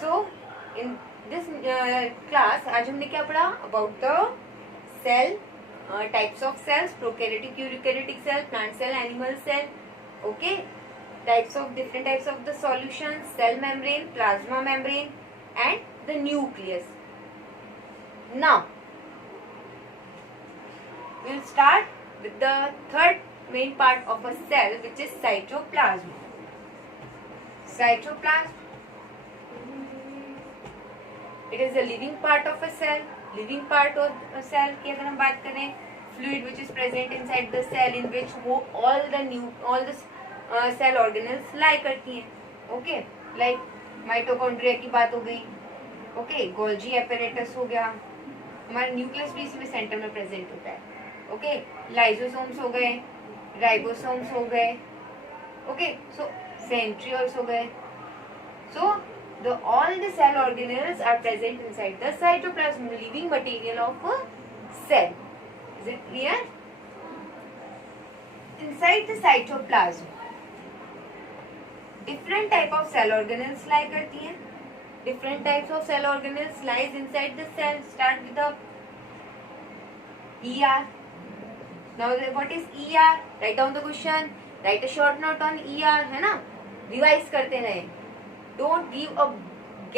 So in this class आज हमने क्या पढ़ा about the cell, types of cells, prokaryotic, eukaryotic cell, plant cell, animal cell, okay, types of different types of the solutions, cell membrane, plasma membrane and the nucleus. Now we'll start with the third main part of a cell, which is cytoplasm. Cytoplasm, it is a living part of a cell. Living part of a cell की अगर हम बात करें, fluid which is present inside the cell in which all the cell organelles lie करती हैं. Okay, like mitochondria की बात हो गई. ओके, गोल्जी एपेरेटस हो गया. हमारा न्यूक्लियस भी इसमें सेंटर में प्रेजेंट होता है. ओके, लाइजोसोम्स हो गए, राइबोसोम्स हो गए. ओके, सो सेंट्रियोल्स हो गए. सो all the cell organelles are present inside the cytoplasm, the living material of a cell. Is it clear? Inside the cytoplasm different type of cell organelles lie करती हैं. Different types of cell organelles lies inside the cell. Start with the ER. Now what is ER? Write down the question. Write a short note on ER, है ना? Revise करते रहे. Don't give a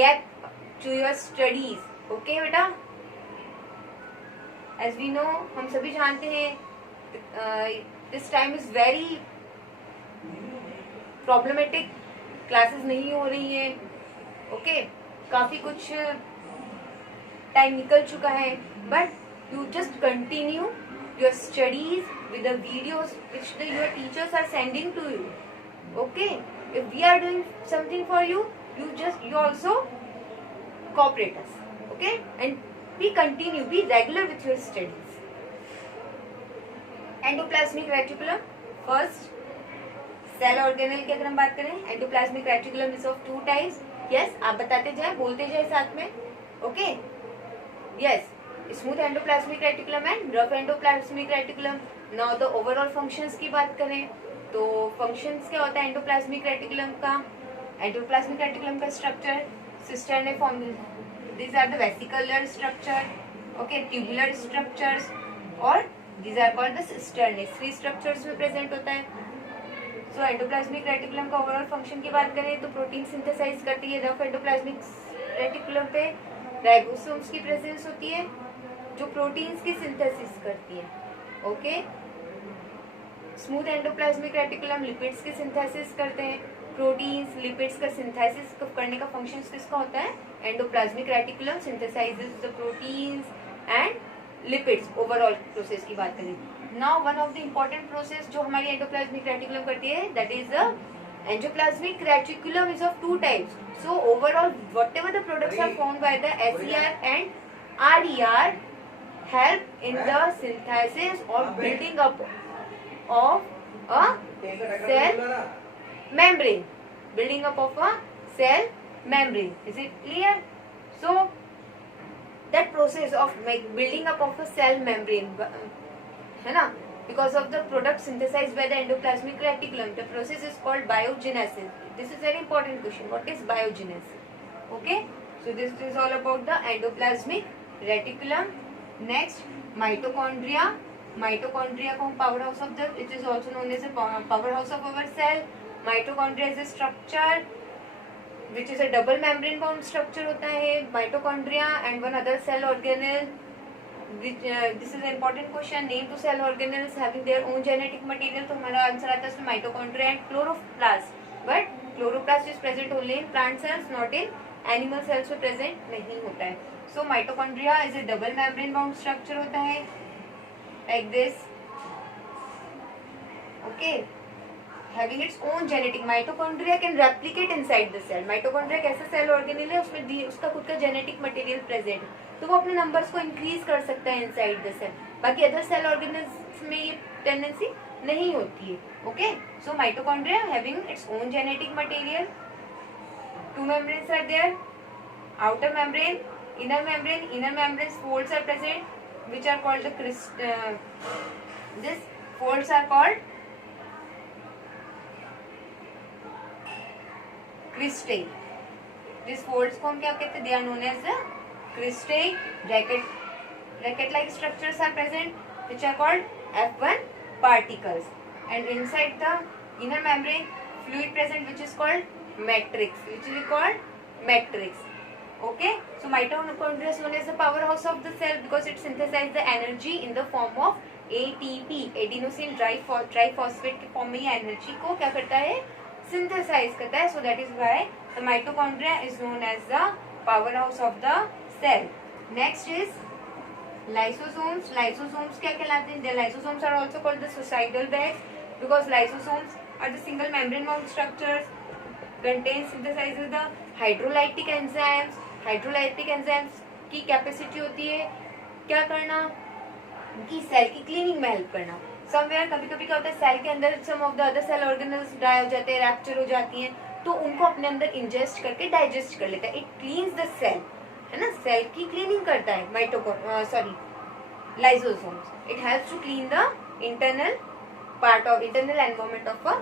gap to your studies. Okay बेटा? As we know, हम सभी जानते हैं this time is very problematic. Classes नहीं हो रही है. ओके, काफी कुछ टाइम निकल चुका है, but you just continue your studies with the videos which your teachers are sending to you. Okay, if we are doing something for you, you also cooperate us. Okay, and be regular with your studies. Endoplasmic reticulum, first cell organelle की अगर हम बात करें, endoplasmic reticulum is of two types. Yes, आप बताते जाए, बोलते जाए साथ में. Okay, yes, smooth endoplasmic reticulum and rough endoplasmic reticulum. Now the overall functions की बात करें तो फंक्शंस क्या होता है एंडोप्लाज्मिक रेटिकुलम का. एंडोप्लाज्मिक रेटिकुलम का structure cisterniform. These are the vesicular structure. Okay, tubular structures और these are called the cisternae. 3 structures में प्रेजेंट होता है. तो एंडोप्लाज्मिक रेटिकुलम का ओवरऑल फंक्शन की बात करें तो प्रोटीन सिंथेसाइज करती है. रफ एंडोप्लाज्मिक रेटिकुलम पे राइबोसोम्स की प्रेजेंस होती है जो प्रोटीन्स की सिंथेसिस करती है. Okay, smooth endoplasmic reticulum lipids की सिंथेसिस करते हैं. प्रोटीन्स लिपिड्स का सिंथेसिस करने का फंक्शन किसका होता है? Endoplasmic reticulum synthesizes the proteins and lipids. Overall process की बात करें. Now one of the important process जो हमारी एंडोप्लाज्मिक रेटिकुलम करती है, that is the endoplasmic reticulum is of 2 types. So overall whatever the products are formed by the SER and RER help in the synthesis or building up of a cell membrane. Building up of a cell membrane. Is it clear? So that process of building up of a cell membrane, है ना, because of the product synthesized by the endoplasmic reticulum, the process is called biogenesis. This is very important question. What is biogenesis? Okay, so this is all about the endoplasmic reticulum. Next, mitochondria. Mitochondria को powerhouse of the, it is also known as a powerhouse of our cell. Mitochondria is a structure which is a double membrane bound structure होता है. Mitochondria and one other cell organelle. This is an important question. Name to cell organelles having their own genetic material. तो हमारा answer आता है इसमें mitochondria and chloroplast. But chloroplast is present only in plant cells, not in animal cells में present नहीं होता है. So mitochondria is a double membrane bound structure होता है like this. Okay, having its own genetic. Mitochondria can replicate inside the cell. Mitochondria एक ऐसा cell organelle है उसमें उसका खुद का genetic material present है, तो वो अपने नंबर्स को इंक्रीज कर सकता है इनसाइड द सेल. बाकी अदर सेल ऑर्गेनिल्स में ये टेंडेंसी नहीं होती है. Okay, so mitochondria having its own genetic material. 2 membranes are there, outer membrane, inner membrane. Inner membrane folds are present which are called the this folds are called cristae. This folds को हम क्या कहते हैं? They are known as the cristae bracket like structures are present which are called F1 particles, and inside the inner membrane fluid present which is called matrix, okay. So mitochondria is known as the powerhouse of the cell because it synthesizes the energy in the form of ATP, adenosine triphosphate के form में ये energy को क्या करता है? Synthesise करता है. So that is why the mitochondria is known as the powerhouse of the cell. Next is lysosomes. Lysosomes क्या कहलाते हैं? The lysosomes are also called the suicidal bags because lysosomes are the single membrane bound structures, contains synthesizes the hydrolytic enzymes. Hydrolytic enzymes की capacity होती है क्या करना? कि cell की क्लीनिंग में हेल्प करना. समवेयर कभी कभी क्या होता है? सेल के अंदर some of the other cell organelles dry हो जाते हैं, रैप्चर हो जाती हैं, तो उनको अपने अंदर इंजेस्ट करके डाइजेस्ट कर लेता है. इट क्लीन्स द सेल, है ना, सेल की क्लीनिंग करता है lysosomes. It helps to clean the internal environment of a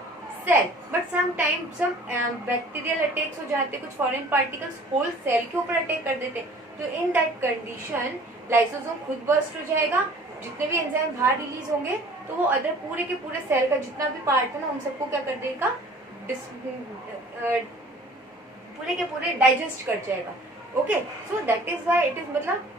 cell. But sometimes some bacterial attacks हो जाते, कुछ foreign particles whole cell के ऊपर अटैक कर देते, तो in that condition लाइसोसोम खुद बर्स्ट हो जाएगा. जितने भी एंजाइम बाहर रिलीज होंगे तो वो अदर पूरे के पूरे सेल का जितना भी पार्ट है ना उन सबको क्या कर देगा? पूरे के पूरे डाइजेस्ट कर जाएगा. Okay, so that is why it is मतलब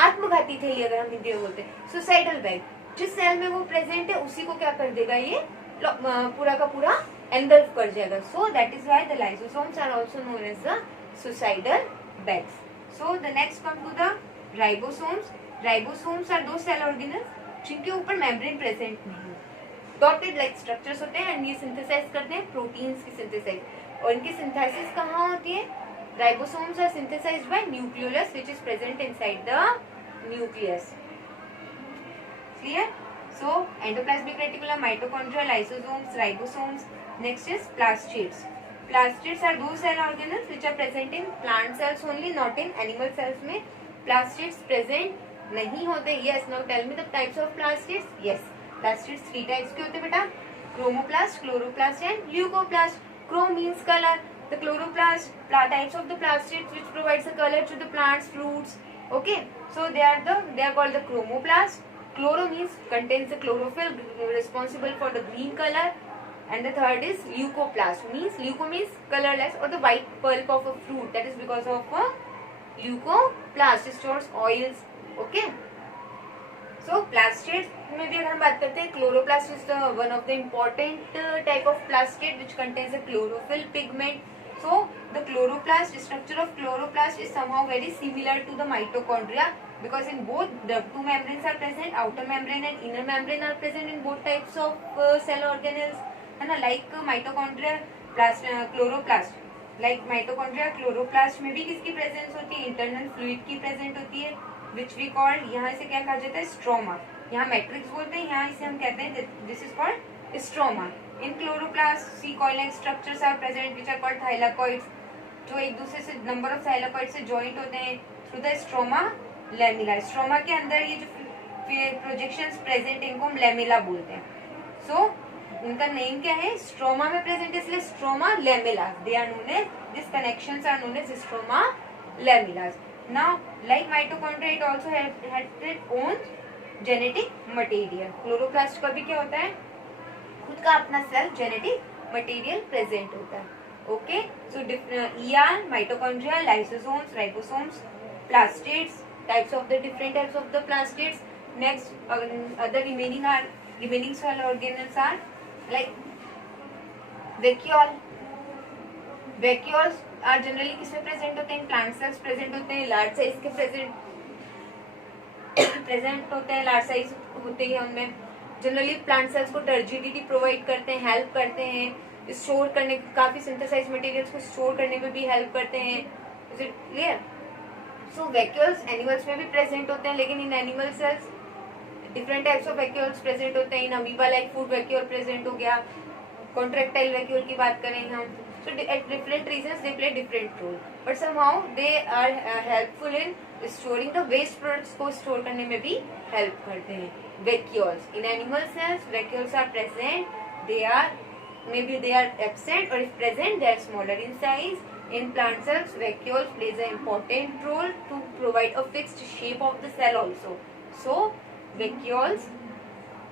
आत्मघाती थैली अगर हम हिंदी में बोलते हैं. सुसाइडल बैग जिस सेल में वो प्रेजेंट है उसी को क्या कर देगा? ये पूरा का पूरा एंगल्फ कर जाएगा. So that is why the lysosomes are also known as the suicidal bags. So the next come to the ribosomes. Ribosomes are दो सेल ऑर्गेनल्स जिनके ऊपर मेम्ब्रेन प्रेजेंट नहीं है. डॉटेड लाइक स्ट्रक्चर्स होते हैं एंड ये सिंथेसाइज करते हैं प्रोटीन्स की सिंथेसाइज. और इनकी सिंथेसिस कहाँ होती है? Ribosomes are synthesized by nucleolus which is present inside the nucleus. Clear? So endoplasmic reticulum, mitochondria, lysosomes, ribosomes. Next is plastids. Plastids are those cell organelles which are present in plant cells only, not in animal cells. में plastids present नहीं होते. Yes, now tell me the types of plastids. Yes, plastids 3 types के होते बेटा. Chromoplast, chloroplast and leucoplast. Chrome means color. The chloroplast, types of the plastids which provides the color to the plants, fruits. Okay, so they are called the chromoplast. Chloro means contains the chlorophyll responsible for the green color, and the third is leucoplast. Leuco means colorless or the white pulp of a fruit. That is because of a leucoplast. It stores oils. Okay. So plastids में भी अगर हम बात करते हैं, chloroplast is the one of the important type of plastid which contains a chlorophyll pigment. So the chloroplast, structure of chloroplast is somehow very similar to the mitochondria because in both the two membranes are present, outer membrane and inner membrane are present in both types of cell organelles, है ना. Like mitochondria, chloroplast, like mitochondria, chloroplast में भी किसकी presence होती है? Internal fluid की present होती है which we call, यहाँ इसे क्या कहा जाता है? स्ट्रोमा. यहाँ मैट्रिक्स बोलते हैं, यहाँ इसे हम कहते हैं this is called stroma. In chloroplast see coil like structures are present which are called thylakoids, जो एक दूसरे से नंबर ऑफ थाइलाकॉइड से जॉइंट होते हैं through the stroma lamella. Stroma के अंदर ये जो प्रोजेक्शंस प्रेजेंट इनको हम लेमिला बोलते हैं. सो इनका नेम क्या है? स्ट्रोमा में प्रेजेंट इसलिए stroma lamella. They are known as, this connections are known as stroma lamellas. Now, like mitochondria, it also has its own genetic material. Chloroplast का भी क्या होता है? खुद का अपना सेल जेनेटिक मटेरियल प्रेजेंट होता है. Okay, so ER, mitochondria, lysosomes, ribosomes, plastids, types of the different types of the plastids. Next, other remaining cell organelles are like vacuole. Vacuoles are generally किसमें प्रेजेंट होते हैं? Plant cells present होते हैं. Large size के present होते हैं. Large size होते हैं उनमें. जनरली प्लांट सेल्स को टर्जिडिटी प्रोवाइड करते हैं, हेल्प करते हैं स्टोर करने, काफी सिंथेसाइज मटेरियल्स को स्टोर करने में भी हेल्प करते हैं. Is it clear? So vacuoles animals में भी प्रेजेंट होते हैं, लेकिन in animal cells different types of vacuoles present होते हैं. In amoeba like food vacuole present हो गया. कॉन्ट्रैक्टाइल वैक्यूल की बात करें हम, so at different reasons they play different role, but somehow they are helpful in storing the waste products को store करने में भी help करते हैं. Vacuoles in animal cells, vacuoles are present. They are maybe they are absent, or if present they are smaller in size. In plant cells, vacuoles plays an important role to provide a fixed shape of the cell also. So vacuoles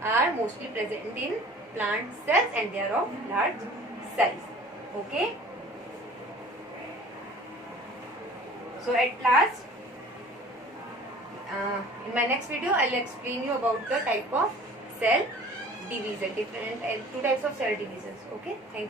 are mostly present in plant cells and they are of large size. Okay. So at last, in my next video, I'll explain you about the type of cell division, two types of cell divisions. Okay. Thank you.